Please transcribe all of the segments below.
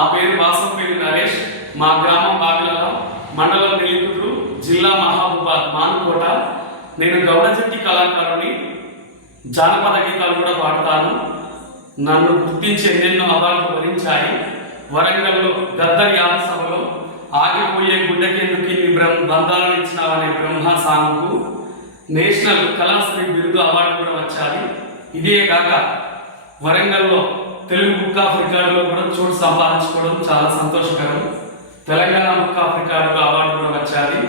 నా పేరు వాసంపల్లి నరేష్. మా గ్రామం బావిలాల, మండలం నెల్లికుదురు, జిల్లా మహబూబాద్, మానుకోట. నేను గౌడజట్టి కళాకారుని. జానపద గీతాలు కూడా పాడతాను. నన్ను గుర్తించి ఎన్నెన్నో అవార్డులు వరించాయి. వరంగల్లో గద్దరి సభలో ఆగిపోయే గుండెకెందుకు ఇన్ని బంధాలను ఇచ్చినావనే బ్రహ్మ సాంగ్కు నేషనల్ కళాశ్రీ బిరుదు అవార్డు కూడా వచ్చాయి. ఇదే కాక వరంగల్లో తెలుగు బుక్ ఆఫ్ రికార్డులో కూడా చోటు సంపాదించుకోవడం చాలా సంతోషకరం. తెలంగాణ బుక్ ఆఫ్ రికార్డులో అవార్డు కూడా వచ్చాయి.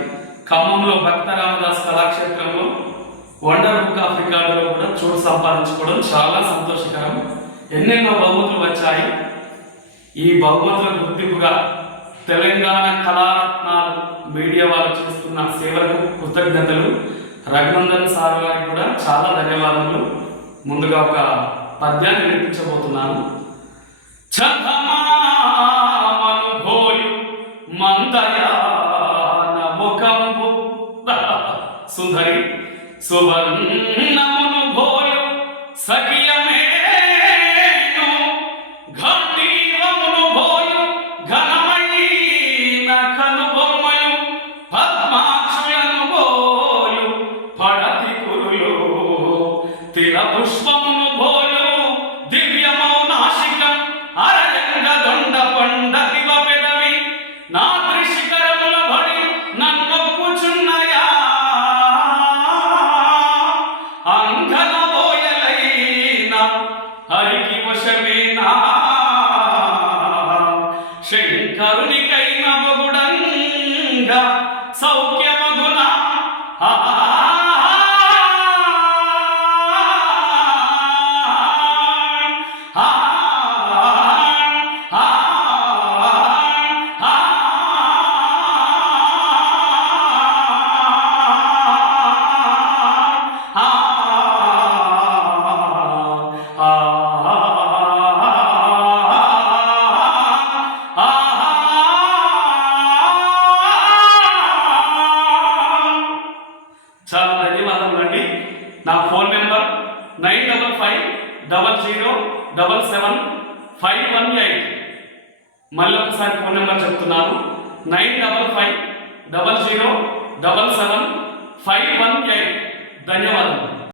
ఖమ్మంలో భక్త రామదాస్ కళాక్షేత్రంలో వండర్ బుక్ ఆఫ్ రికార్డులో కూడా చోటు సంపాదించుకోవడం చాలా సంతోషకరం. ఎన్నెన్నో బహుమతులు వచ్చాయి. ఈ బహుమతుల గుర్తింపుగా తెలంగాణ కళారత్నాలు మీడియా వాళ్ళు చేస్తున్న సేవలకు కృతజ్ఞతలు. రఘునందన్ సార్ గారికి కూడా చాలా ధన్యవాదములు. ముందుగా ఒక పద్యాన్ని వినిపించబోతున్నాను. చందమామనుభోయు మందయాన ముఖంబు సుధరి సువర్ణమును భోయు సఖియమేను ఘంటీవమును భోయు ఘనమైన కనుబొమ్మలు పద్మాక్షులను భోయు పడతి కురులు తిల పుష్పమును భోయు దివ్యమౌనాశికం అరజంగ దొండ పండ దివ పెదవి నా దృశికరముల బడి నన్నొప్పుచున్నయా అంగన బోయలైన హరికి వశమేనా శంకరునికైన బొగుడంగ సౌఖ్యమగుణ చాలా ధన్యవాదములు అండి. నా ఫోన్ నెంబర్ 9550777518. మళ్ళీ ఒకసారి ఫోన్ నెంబర్ చెప్తున్నాను. 9550777518. ధన్యవాదములు.